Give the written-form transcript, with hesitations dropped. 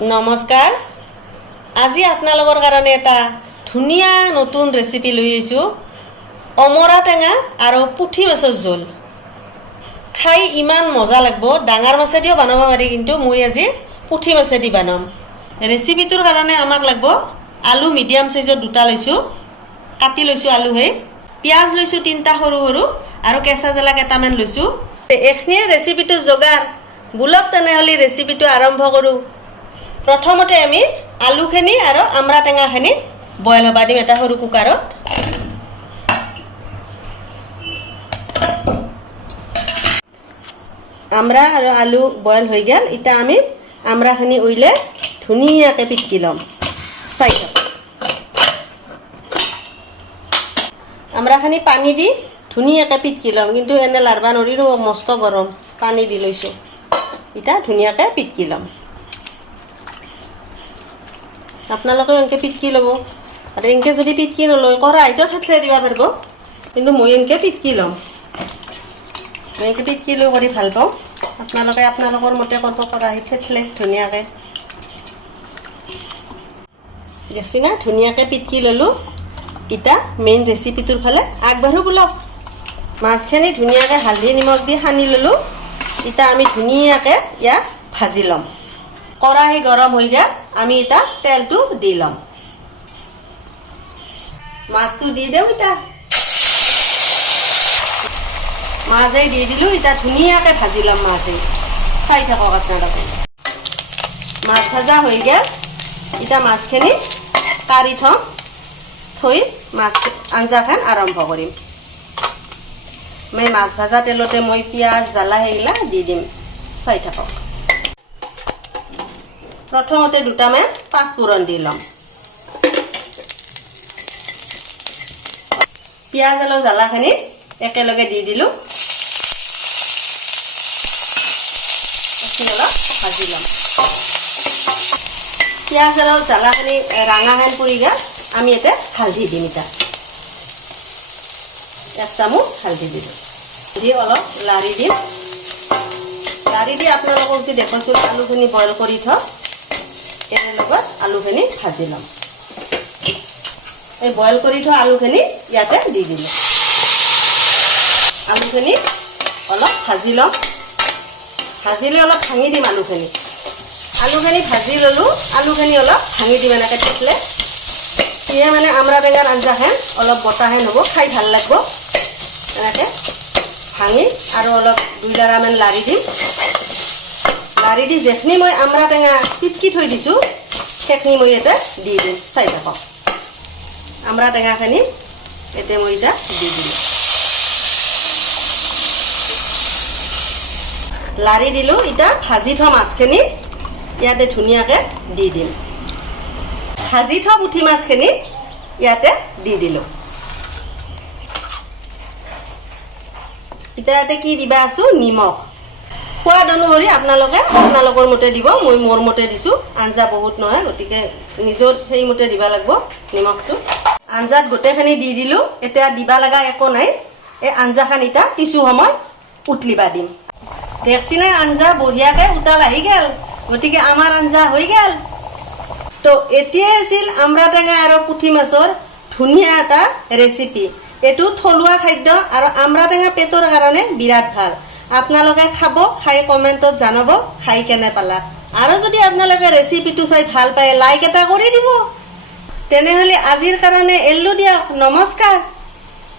নমস্কাৰ আজি আপোনালোকৰ কাৰণে এটা ধুনীয়া নতুন ৰেচিপি লৈ আহিছো অমৰা টেঙা আৰু পুঠি মাছৰ জোল খাই ইমান মজা লাগব ডাঙৰ মাছেদিও বনাব পাৰি কিন্তু মই আজি পুঠি মাছেদি বনাম ৰেচিপিটোৰ কাৰণে আমাক লাগব আলু মিডিয়াম সাইজৰ দুটা লৈছো কাটি লৈছো আলু হে পিয়াজ লৈছো তিনটা সৰু সৰু আৰু কেঁচা জ্বালা কেটামান লৈছো এখনি ৰেচিপিটো যোগাৰ বুলক তেনেহলে ৰেচিপিটো আৰম্ভ কৰো প্ৰথমতে আমি আলুখিনি আৰু আমৰা টেঙাখিনি বইল হবা দিম এটা সৰু কুকাৰত আমৰা আৰু আলু বইল হৈ গেল ইটা আমি আমৰাখিনি উইলে ধুনীয়াকৈ পিটকি লম চাইটো আমৰাখিনি পানী দি ধুনীয়াকৈ পিটকি লম কিন্তু এনে লাৰবা নৰিৰো মস্ত গৰম পানী দি লৈছো ইটা ধুনীয়াকৈ পিটকি লম আপোনালোকে এনেকে পিটকি ল'ব আৰু এনেকে যদি পিটকি নলয় কৰাইটো থেতলে দিবা পাৰিব কিন্তু মই এনেকে পিটকি ল'ম এনেকে পিটকি লৈ কৰি ভাল পাওঁ আপোনালোকে আপোনালোকৰ মতে কৰিব কৰাই থেতলে ধুনীয়াকৈ দেখছি না ধুনীয়াকৈ পিটকি ল'লো ইটা মেইন ৰেচিপিটোৰ ফালে আগবাঢ়ো বলক মাছখিনি ধুনীয়াকৈ হালধি নিমখ দি সানি ল'লো ইটা আমি ধুনীয়াকৈ ইয়াক ভাজি ল'ম কৰাহি গৰম হৈ গেল আমি এটা তেলটো দি লম মাছটো দি দেও এটা মাছে দি দিলো এটা ধুনীয়াকৈ ভাজি লম মাছে চাই থাকক আপোনালোকে মাছ ভাজা হৈ গেল এটা মাছখিনি কাঢ়ি থম থৈ মাছ আঞ্জাখন আৰম্ভ কৰিম মই মাছ ভাজা তেলতে মই পিয়াজ জ্বালা হেইলা দি দিম চাই থাকক প্ৰথমতে দুটামান পাঁচফোৰণ দি লম পিয়াজ আৰু জ্বালাখিনি একেলগে দি দিলো অলপ ভাজি লম পিয়াজ আৰু জ্বালাখিনি ৰাঙাহেন পৰি গেল আমি এটা হালধি দিম এটা এক চামুচ হালধি দিলো দি অলপ লাৰি দিম লাৰি দি আপোনালোকক যদি দেখুৱাইছো আলুখিনি বইল কৰি থওঁ এৰ লগত আলুখিনি ভাজি লম এই বইল কৰি থোৱা আলুখিনি ইয়াতে দি দিম আলুখিনি অলপ ভাজি লম ভাজিলে অলপ ভাঙি দিম আলুখিনি ভাজি ললো আলুখিনি অলপ ভাঙি দিম এনেকৈ থেতলে ইয়ে মানে আমৰা টেঙাৰ আঞ্জাখন অলপ বতাহেন হ'ব খাই ভাল লাগিব এনেকৈ ভাঙি আৰু অলপ দুই লাৰামান লাৰি দিম লাৰি দি যেখনি মই আমৰা টেঙা পিটকি থৈ দিছো সেইখিনি মই এটা দি দিম চাই থাকক আমৰা টেঙাখিনি এতে মই এটা দি দিম লাৰি দিলো এটা ভাজি থোৱা মাছখিনি ইয়াতে ধুনীয়াকৈ দি দিম ভাজি থোৱা পুঠি মাছখিনি ইয়াতে দি দিলো এটা ইয়াতে কি দিবা আছো নিমখ সোৱাদ অনুসৰি আপোনালোকৰ মতে দিব মই মোৰ মতে দিছো আঞ্জা বহুত নহয় গতিকে নিজৰ সেই মতে দিবা লাগিব নিমখটো আঞ্জাত গোটেইখিনি দি দিলো এতিয়া দিবা লগা একো নাই এই আঞ্জাখন এটা কিছু সময় উতলিবা দিম দেখছি না আঞ্জা বঢ়িয়াকৈ উতাল আহি গেল গতিকে আমাৰ আঞ্জা হৈ গেল তো এতিয়াই আছিল আমৰা টেঙা আৰু পুঠি মাছৰ ধুনীয়া এটা ৰেচিপি এইটো থলুৱা খাদ্য আৰু আমৰা টেঙা পেটৰ কাৰণে বিৰাট ভাল আপোনালোকে খাব খাই কমেন্টত জানাব খাই কেনে পালা আৰু যদি আপোনালোকে ৰেচিপিটো চাই ভাল পায় লাইক এটা কৰি দিব তেনেহলে আজিৰ কাৰণে এল্লু দিয়ক নমস্কাৰ।